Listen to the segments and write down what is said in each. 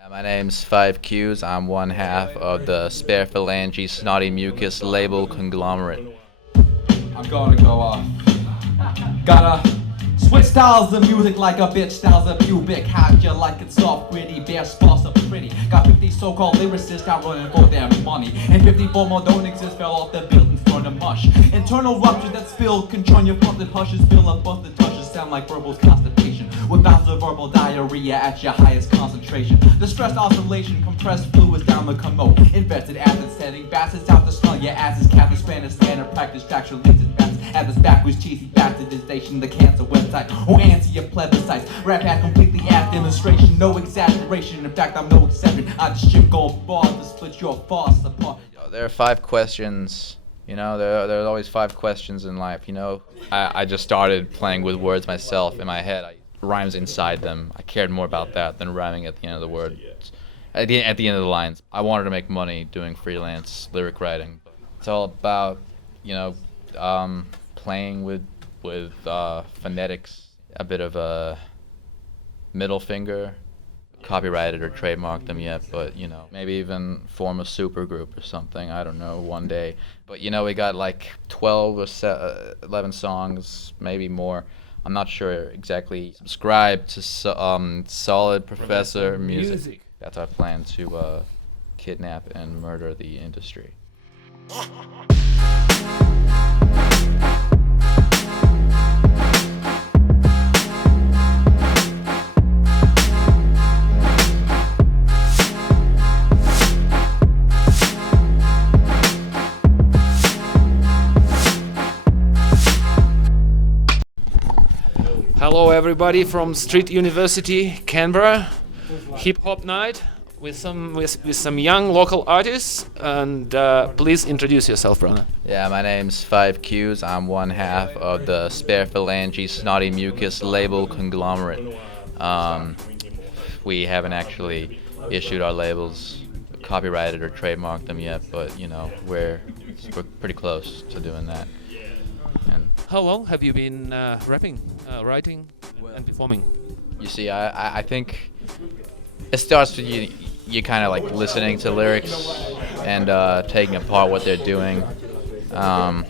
Yeah, my name's 5Qs. I'm one half of the spare phalange snotty mucus label conglomerate. I'm gonna go off. Gotta switch styles of music like a bitch styles of pubic. How'd you like it soft, gritty, bare sparse up pretty? Got 50 so-called lyricists out running for their money, and 54 more don't exist, fell off the buildings for the mush. Internal ruptures that spill, control your busted hushes, fill up busted tushes, sound like verbal constipation, with bouts of verbal diarrhea at your highest concentration. Distressed oscillation, compressed fluids down the commode, invested acid setting, bastards out to smell your asses, Captain Spanish standard practice, tracks releases, bastards at this backwards cheesy bastardization, the cancer website, or answer your plebiscites. Rap had completely ass demonstration, no exaggeration, in fact I'm no exception, I just ship gold bars to split your farce apart. There are 5 questions, there are always 5 questions in life, I just started playing with words myself in my head. Rhymes inside them. I cared more about that than rhyming at the end of the word. At the end of the lines. I wanted to make money doing freelance lyric writing. It's all about, playing with phonetics, a bit of a middle finger. Copyrighted or trademarked them yet, but maybe even form a super group or something. I don't know, one day. But we got like 12 or 11 songs, maybe more. I'm not sure exactly. Subscribe to Solid Professor Music. That's our plan to kidnap and murder the industry. Hello everybody from Street University, Canberra. Hip hop night with some young local artists, and please introduce yourself, brother. Yeah, my name's 5Qs. I'm one half of the spare phalange snotty mucus label conglomerate. We haven't actually issued our labels, copyrighted or trademarked them yet, but we're pretty close to doing that. And How long have you been rapping, writing, and performing? you see, I think it starts with you kind of like listening to lyrics and taking apart what they're doing. And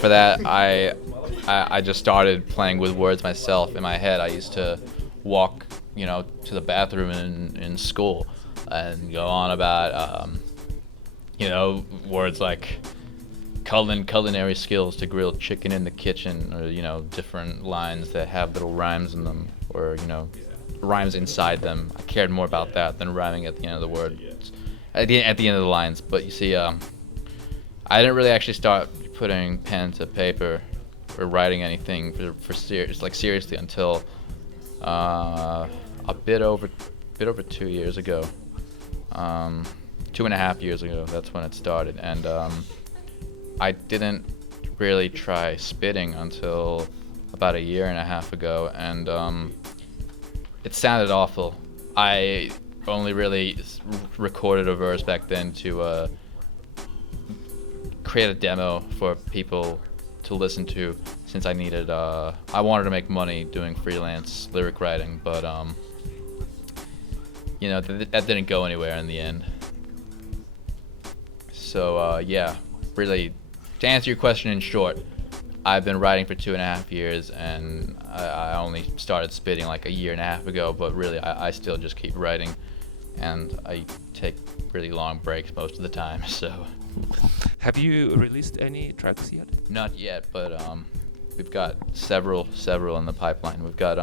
for that, I just started playing with words myself in my head. I used to walk, to the bathroom in school and go on about, words like culinary skills to grill chicken in the kitchen, or different lines that have little rhymes in them, or rhymes inside them. I cared more about that than rhyming at the end of the word, at the end of the lines. But you see, I didn't really actually start putting pen to paper or writing anything seriously until a bit over 2 years ago, 2.5 years ago. That's when it started, and I didn't really try spitting until about 1.5 years ago, and it sounded awful. I only really recorded a verse back then to create a demo for people to listen to, since I wanted to make money doing freelance lyric writing, but that didn't go anywhere in the end. So really, to answer your question in short, I've been writing for 2.5 years, and I only started spitting like 1.5 years ago, but really I still just keep writing, and I take really long breaks most of the time, so. Have you released any tracks yet? Not yet, but we've got several in the pipeline. We've got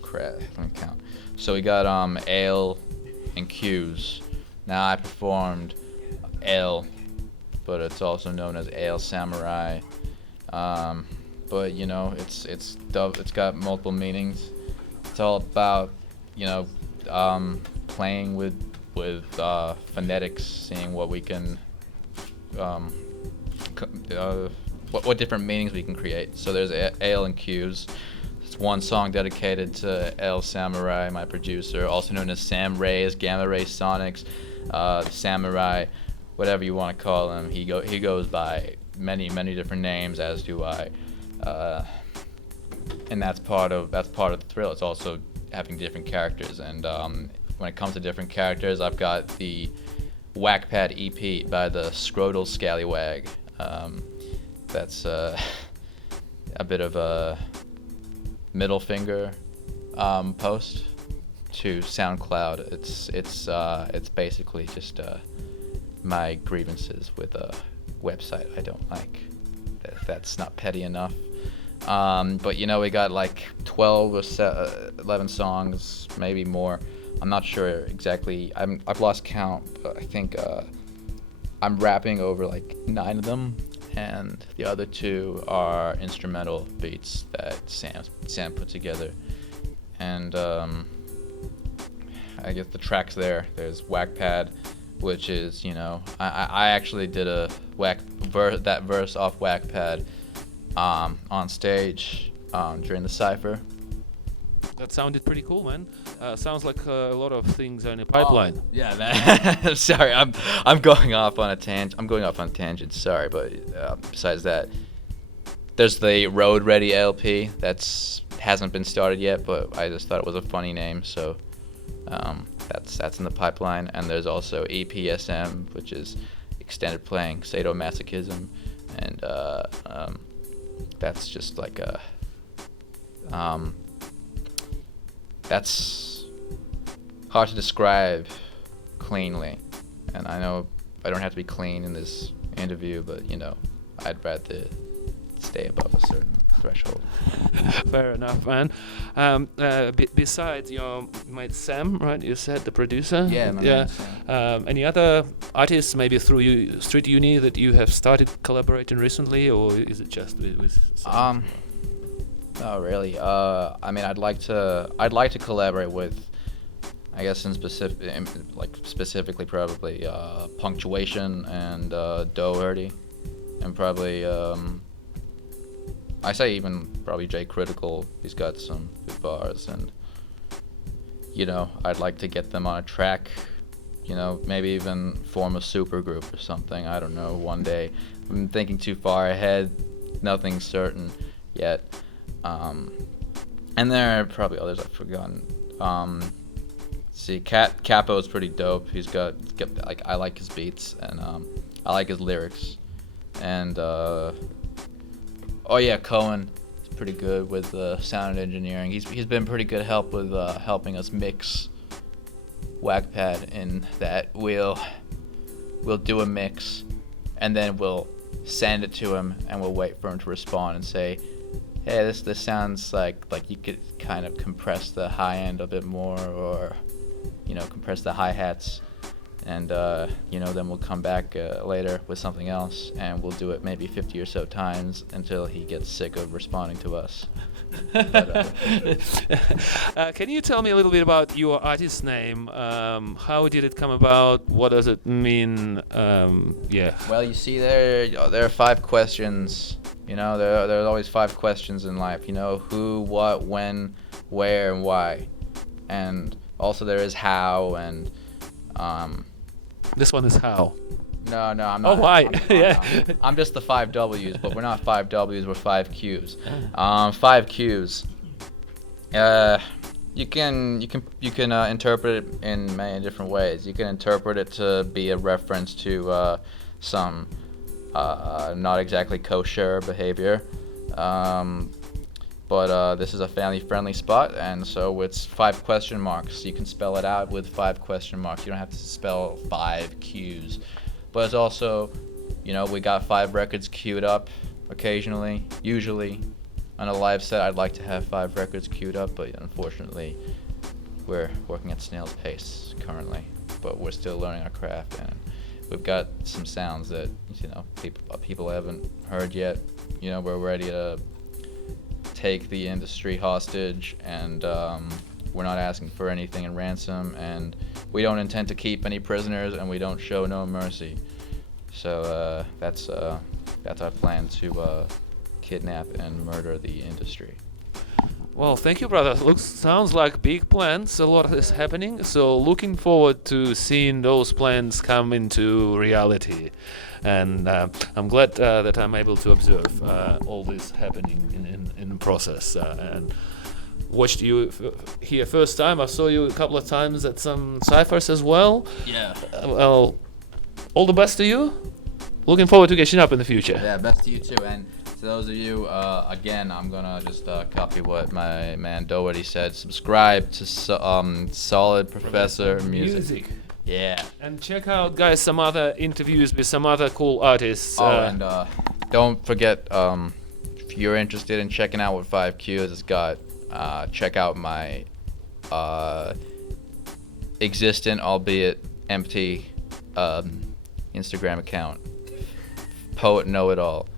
crap, let me count. So we got Ale and Q's. Now I performed Ale, but it's also known as Ale Samurai. But it's got multiple meanings. It's all about playing with phonetics, seeing what we can what different meanings we can create. So there's Ale and Q's. It's one song dedicated to Ale Samurai, my producer, also known as Sam Rays, Gamma Ray Sonics, Samurai, whatever you want to call him. He goes by many different names, as do I, and that's part of the thrill. It's also having different characters. And when it comes to different characters, I've got the Whackpad EP by the Scrotal Scallywag. That's a bit of a middle finger post to SoundCloud. It's basically just my grievances with a website I don't like. That's not petty enough. But you know, we got like 12 or 11 songs, maybe more. I'm not sure exactly. I've lost count, but I think I'm rapping over like 9 of them, and the other 2 are instrumental beats that Sam put together. And I guess the tracks there's Whackpad, which is, you know, I actually did a that verse off Whackpad on stage during the cypher. That sounded pretty cool, man. Sounds like a lot of things are in the pipeline. Oh, yeah, man. Sorry, I'm going off on a tangent. Sorry, but besides that, there's the Road Ready LP that's hasn't been started yet, but I just thought it was a funny name, so that's in the pipeline. And there's also EPSM, which is extended playing sadomasochism, and that's just like a that's hard to describe cleanly, and I know I don't have to be clean in this interview, but you know, I'd rather stay above a certain threshold. Fair enough, man. Besides your mate Sam, right? You said the producer. Yeah, my man Sam. Any other artists, maybe through Street Uni, that you have started collaborating recently, or is it just with Sam? Oh, really? I mean, I'd like to collaborate with, I guess specifically probably Punctuation and Doherty, and probably I say even probably J Critical. He's got some good bars, and you know, I'd like to get them on a track. You know, maybe even form a super group or something. I don't know. One day, I'm thinking too far ahead. Nothing's certain yet. And there are probably others I've forgotten. Cappo is pretty dope. He's got like, I like his beats, and I like his lyrics. And oh yeah, Cohen is pretty good with sound engineering. He's been pretty good help with helping us mix Whackpad, in that we'll do a mix, and then we'll send it to him, and we'll wait for him to respond and say, hey, this sounds like you could kind of compress the high end a bit more, or you know, compress the hi-hats, and you know, then we'll come back later with something else, and we'll do it maybe 50 or so times until he gets sick of responding to us. But, can you tell me a little bit about your artist name? How did it come about? What does it mean? Yeah. Well, you see, there are 5 questions. You know, there are always 5 questions in life. You know, who, what, when, where, and why. And also there is how, and This one is how. No, I'm not. Oh, why? I'm just the 5 W's, but we're not 5 W's, we're 5 Q's. 5 Q's. You can interpret it in many different ways. You can interpret it to be a reference to some not exactly kosher behavior, but this is a family-friendly spot, and so it's 5 question marks. You can spell it out with 5 question marks. You don't have to spell 5 Q's. But it's also, you know, we got 5 records queued up occasionally. Usually, on a live set, I'd like to have 5 records queued up, but unfortunately, we're working at snail's pace currently. But we're still learning our craft, and we've got some sounds that, you know, people haven't heard yet. You know, we're ready to take the industry hostage, and we're not asking for anything in ransom, and we don't intend to keep any prisoners, and we don't show no mercy. So that's our plan, to kidnap and murder the industry. Well, thank you, brother. Sounds like big plans. A lot is happening. So looking forward to seeing those plans come into reality. And I'm glad that I'm able to observe all this happening in the process. And watched you here first time. I saw you a couple of times at some ciphers as well. Yeah. Well, all the best to you. Looking forward to catching up in the future. Yeah, best to you too. And to those of you, again, I'm gonna just copy what my man Doherty said. Subscribe to Solid Professor Music. Yeah. And check out, guys, some other interviews with some other cool artists. And don't forget, if you're interested in checking out what 5Q has got, check out my existent, albeit empty, Instagram account. Poet Know It All.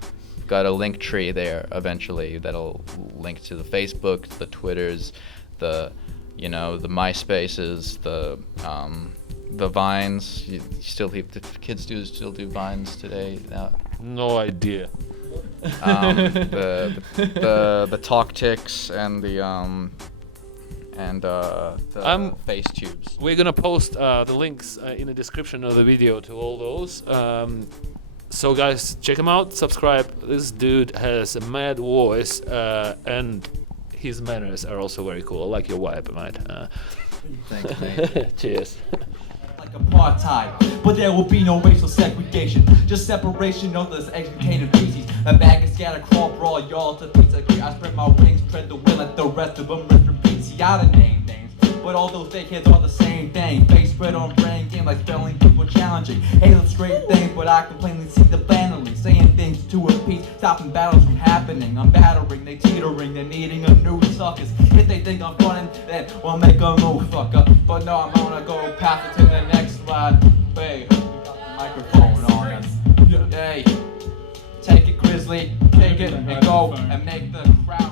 Got a link tree there eventually that'll link to the Facebook, the Twitters, the MySpaces, the Vines. The kids still do Vines today. No idea. The talk ticks and the face tubes. We're gonna post the links in the description of the video to all those. So guys, check him out, subscribe. This dude has a mad voice and his manners are also very cool. I like your vibe, mate. Thanks, mate. Cheers. Like apartheid, but there will be no racial segregation, just separation of those educated feces. A bag of scatter crawl brawl y'all to pizza. I spread my wings, tread the wheel like the rest of them repeat. See, I done name things, but all those fake heads are the same thing. Face spread on brain game like spelling people challenging. Halo straight things, but I can plainly see the banally saying things to a piece, stopping battles from happening. I'm battering, they teetering, they're needing a new suckers. If they think I'm running, then we'll make a move, fucker. But no, I'm gonna go pass it to the next slide. Hey, microphone on us. Hey, take it, Grizzly, take it and go and make the crowd.